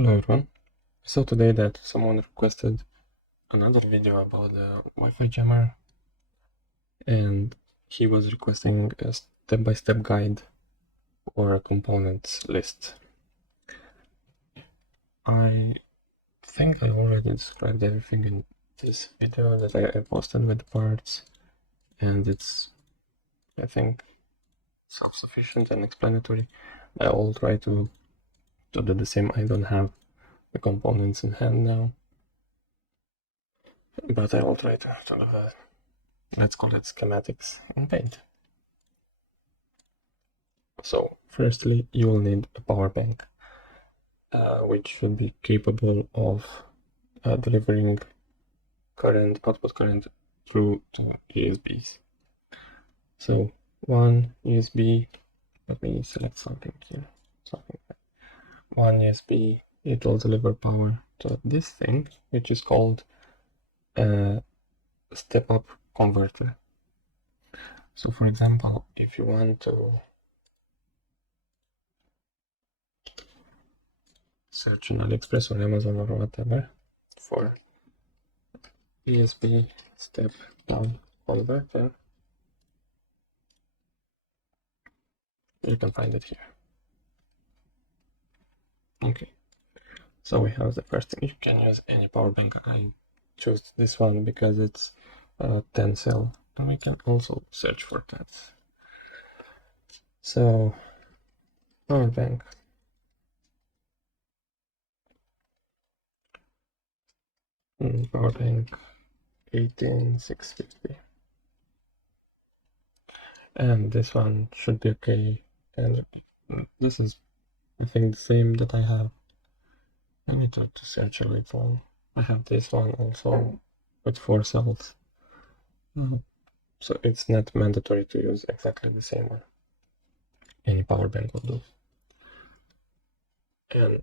Hello everyone. So today that someone requested another video about the Wi-Fi jammer, and he was requesting a step-by-step guide or a components list. I think I already described everything in this video that I posted with the parts, and it's, I think, self-sufficient and explanatory. I will try to do the same. I don't have the components in hand now, but I will try to have a, let's call it, schematics in Paint. So firstly, you will need a power bank, which should be capable of delivering output current through to USBs. So one USB, let me select something here, one USB, it will deliver power to this thing, which is called a step-up converter. So for example, if you want to search on AliExpress or Amazon or whatever for USB step down converter, you can find it here. Okay, so we have the first thing. You can use any power bank. I choose this one because it's 10 cell, and we can also search for that. So power bank, power bank 18650, and this one should be okay. And this is, I think, the same that I have. I need to search a little. I have this one also with 4 cells. So it's not mandatory to use exactly the same one. Any power bank will do. And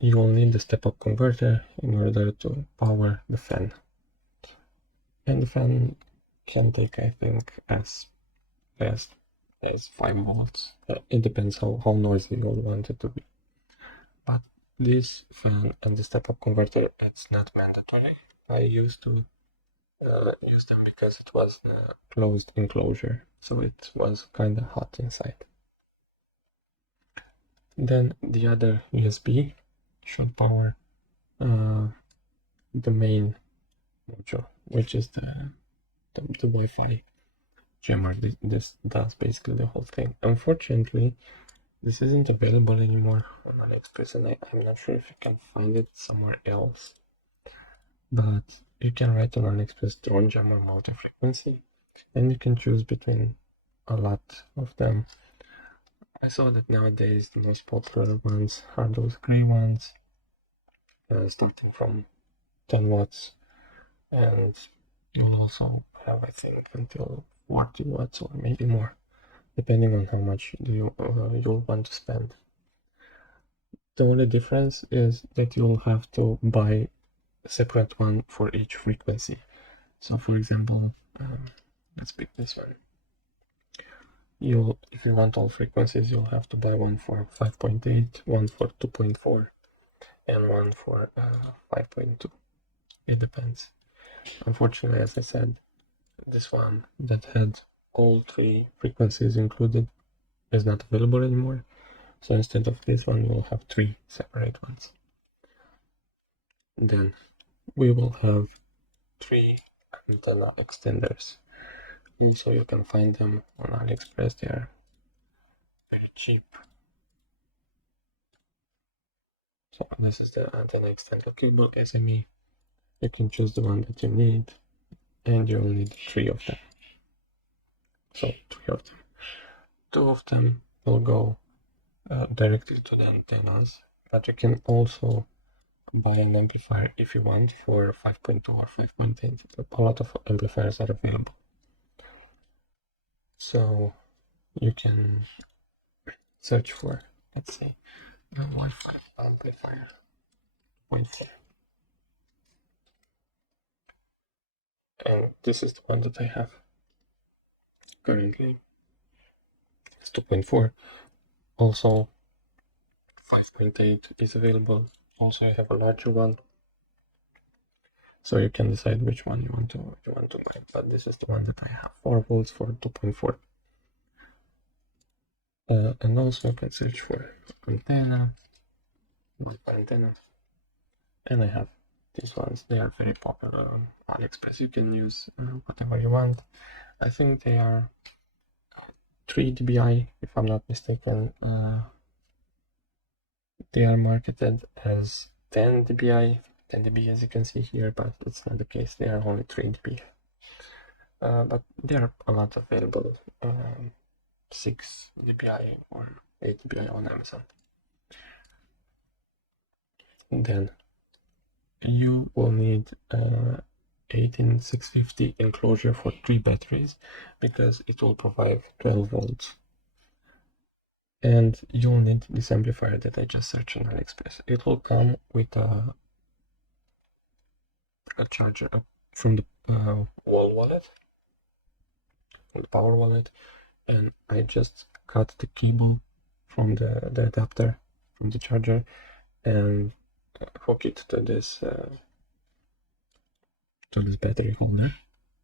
you will need the step-up converter in order to power the fan. And the fan can take, I think, as fast as 5 volts. It depends how noisy you want it to be. But this fan and the step-up converter, it's not mandatory. I used to use them because it was a closed enclosure, so it was kind of hot inside. Then the other USB should power the main module, which is the Wi-Fi jammer. This does basically the whole thing. Unfortunately, this isn't available anymore on AliExpress, and I'm not sure if you can find it somewhere else. But you can write on AliExpress drone jammer multi-frequency, and you can choose between a lot of them. I saw that nowadays the most popular ones are those gray ones, starting from 10 watts, and you'll also have, I think, until 40 watts or maybe more, depending on how much you'll want to spend. The only difference is that you'll have to buy a separate one for each frequency. So for example, let's pick this one. If you want all frequencies, you'll have to buy one for 5.8, one for 2.4, and one for 5.2. It depends. Unfortunately, as I said, this one that had all 3 frequencies included is not available anymore. So instead of this one, we'll have 3 separate ones. Then we will have 3 antenna extenders. Also, you can find them on AliExpress. They are very cheap. So this is the antenna extender cable SME. You can choose the one that you need, and you will need 3 of them. So 3 of them. 2 of them will go directly to the antennas, but you can also buy an amplifier if you want for 5.2 or 5.8. A lot of amplifiers are available. So you can search for, let's say, the Wi-Fi amplifier 0.4. And this is the one that I have currently. It's 2.4. Also, 5.8 is available. Also, I have a larger one, so you can decide which one you want to buy. But this is the one that I have, 4 volts for 2.4. And also you can search for antenna, and I have these ones. They are very popular on AliExpress. You can use whatever you want. I think they are 3 dBi, if I'm not mistaken. They are marketed as 10 dBi, 10 dB as you can see here, but it's not the case. They are only 3 dB. But there are a lot available, 6 dBi or 8 dBi on Amazon. And then you will need 18650 enclosure for 3 batteries because it will provide 12 volts. And you'll need this amplifier that I just searched on AliExpress. It will come with a charger from the wall wallet, from the power wallet, and I just cut the cable from the adapter from the charger and hook it to this battery holder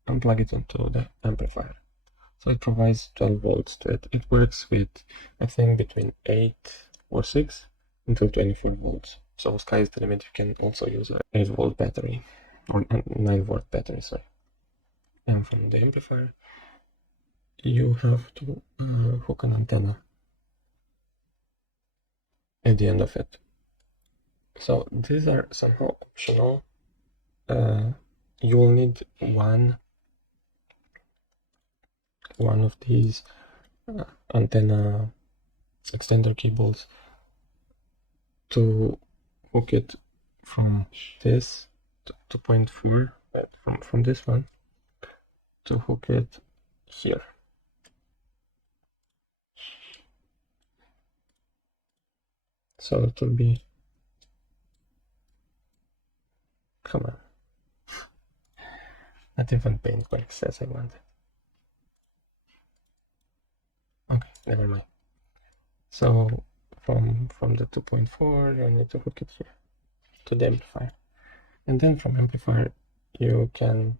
and plug it into the amplifier. So it provides 12 volts to it. It works with, I think, between 8 or 6 until 24 volts. So sky is the limit. You can also use an 8 volt battery or 9 volt battery, sorry. And from the amplifier, you have to hook an antenna at the end of it. So these are somehow optional. You will need one of these antenna extender cables to hook it from this to 2.4, from this one to hook it here. So it will be, come on, not even paint what it says I want. Okay, never mind. So from the 2.4 you need to hook it here to the amplifier, and then from amplifier you can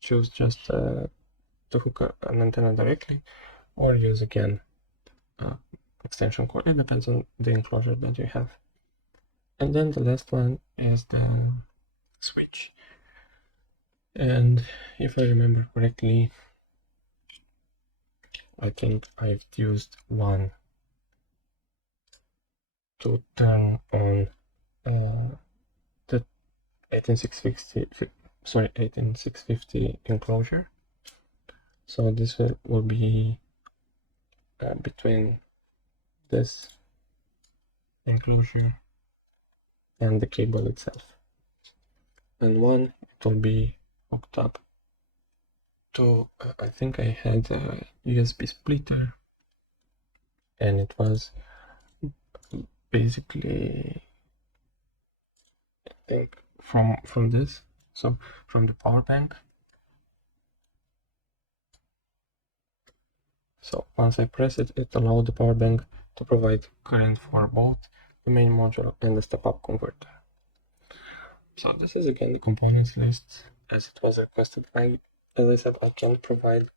choose just to hook an antenna directly or use again extension cord. It depends on the enclosure that you have. And then the last one is the switch, and if I remember correctly, I think I've used one to turn on the 18650 enclosure. So this will be between this enclosure and the cable itself, and one it will be hooked up to I think I had a USB splitter, and it was basically, I think, from this, so from the power bank. So once I press it, it allowed the power bank to provide current for both the main module and the step-up converter. So this is again the components list as it was requested. As I said, I can't provide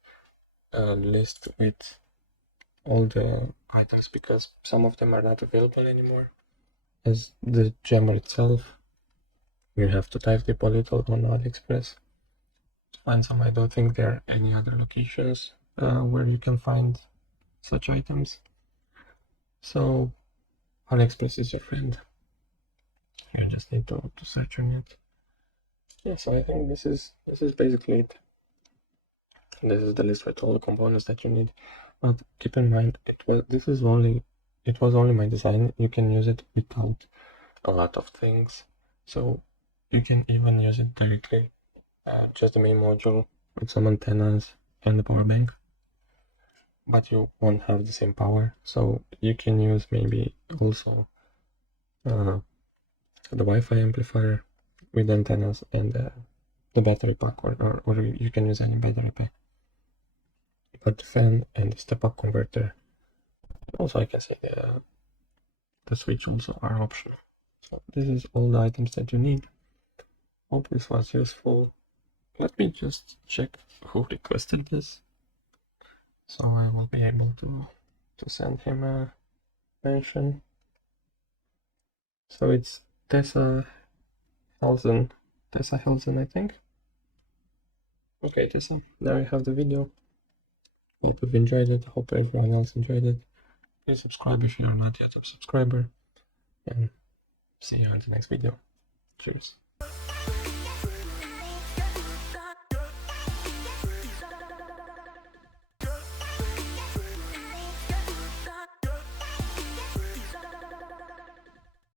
a list with all the items because some of them are not available anymore. As the jammer itself, you have to type a little on AliExpress to find some. I don't think there are any other locations where you can find such items. So AliExpress is your friend. You just need to search on it. Yeah, so I think this is basically it. This is the list with all the components that you need. But keep in mind, it was only my design. You can use it without a lot of things. So you can even use it directly, just the main module with some antennas and the power bank. But you won't have the same power. So you can use maybe also the Wi-Fi amplifier with antennas and the battery pack, or you can use any battery pack. But the fan and the step-up converter. Also, I can say the switch also are optional. So this is all the items that you need. Hope this was useful. Let me just check who requested this, so I will be able to send him a mention. So it's Tessa Helsen, I think. Okay, Tessa, now you have the video. Hope you've enjoyed it. Hope everyone else enjoyed it. Please subscribe if you are not yet a subscriber, and see you in the next video. Cheers.